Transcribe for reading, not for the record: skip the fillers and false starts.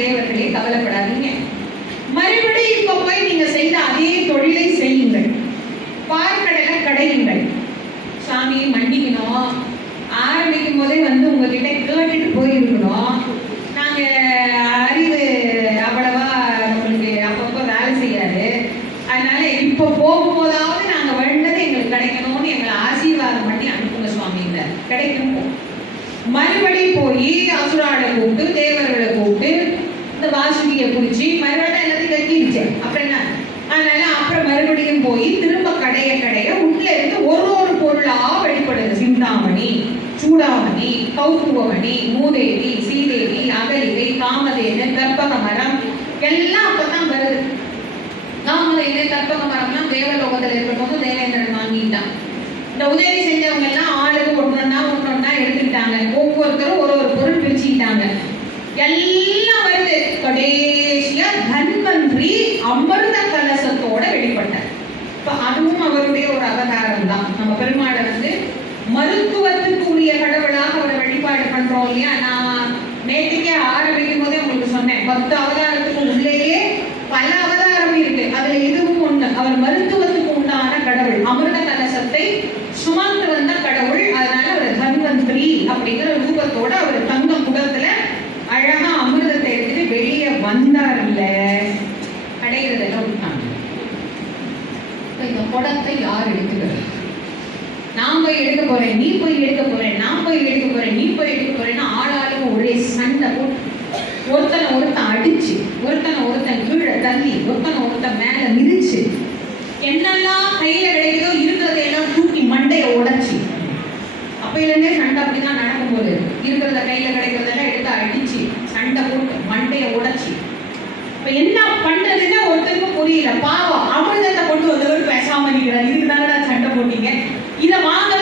தேவர்களே கவலைப்படாதீங்க. மறுபடியும் இப்ப போய் நீங்க செய்த அதே தொழிலை செய்யுங்கள். பார்க்கடலை கடையுங்கள். சாமி மன்னிக்கணும், ஆரம்பிக்கும் போதே உங்ககிட்ட கேட்டுட்டு போயிருக்கணும். நாங்க அறிவு அவ்வளவா நம்மளுக்கு அப்பப்போ வேலை செய்யாது. அதனால இப்போ போகும்போதாவது நாங்க வேண்டது எங்களுக்கு கிடைக்கணும்னு எங்களை ஆசீர்வாதம் பண்ணி அனுப்புங்க சுவாமி. இந்த கிடைக்கும் மறுபடியும் போய் அசுராடை கூப்பிட்டு தேவர்களை கூப்பிட்டு இந்த வாசுகியை பிடிச்சி மறுபடியும் எல்லாத்தையும் கட்டிடுச்சு. அப்புறம் என்ன? அதனால அப்புறம் மறுபடியும் போய் திரும்ப கடைய உள்ள இருந்து ஒரு பொருளா வெளிப்படுது. சிந்தாமணி, சூடாமணி, கௌதுவமணி, மூதேவி, சீதேவி, அகலிகை, காமதேனு, கற்பக மரம் எல்லாம் அப்பதான் வருது. காமதேனு கற்பக மரம்லாம் தேவலோகத்தில் இருக்கட்டும் தேவேந்திரன் வாங்கிட்டான். இந்த உதவி செஞ்சவங்க எல்லாம் ஆளுக்கு ஒன்றொன்னா எடுத்துக்கிட்டாங்க. ஒவ்வொருத்தரும் ஒரு பொருள் பிரிச்சுக்கிட்டாங்க. எல்லாம் வருது. கடைசியா தன்வந்திரி அமிர்த கலசத்தோட வெளிப்பட்டார். இப்ப அதுவும் அவருடைய ஒரு அவதாரம் தான். நம்ம பெருமாளை மருத்துவத்துக்கு உரிய கடவுளாக அவரை வழிபாடு பண்றோம் இல்லையா? நான் நேற்றுக்கே ஆரம்பிக்கும் போதே உங்களுக்கு சொன்னேன், 10 அவதாரத்துக்கு உள்ளேயே பல அவதாரம் இருக்கு. அதுல இதுவும் ஒண்ணு. அவர் மருத்துவத்துக்கு உண்டான கடவுள், அமிர்த கலசத்தை சுமந்து வந்த கடவுள். அதனால அவர் தன்வந்திரி அப்படிங்கிற ரூபத்தோட அவர் தங்க குடத்துல அழகா அமிர்தத்தை எடுத்துட்டு வெளியே வந்தார். இல்ல கடைகிறதெல்லாம் விட்டாங்க. இந்த குடத்தை யார் எடுத்துக்கிறது? நான் போய் எடுக்க போறேன், நீ போய் எடுக்க போறேன், நான் போய் எடுக்க போறேன், நீ போய் எடுக்க போறேன்னு ஆளாளுக்கு ஒரே சண்டை போட்டு ஒருத்தனை ஒருத்தன் அடிச்சு, ஒருத்தனை ஒருத்தன் கீழே தள்ளி, ஒருத்தனை ஒருத்தன் மேல மிதிச்சு, என்னெல்லாம் கையில கிடைக்குதோ இருக்கிறதையெல்லாம் தூக்கி மண்டையை உடைச்சு, அப்பையிலேருந்தே சண்டை அப்படிதான் நடக்கும் போது இருக்கிறத கையில கிடைக்கிறதெல்லாம் எடுத்து அடிச்சு சண்டை போட்டு மண்டையை உடைச்சு. இப்ப என்ன பண்றதுன்னு ஒருத்தருக்கும் புரியல. பாவம் அமிர்தத்தை கொண்டு வந்தவர் பேசாம இருக்கிறார். இதுக்கு தானடா சண்டை போட்டீங்க, இதை வாங்க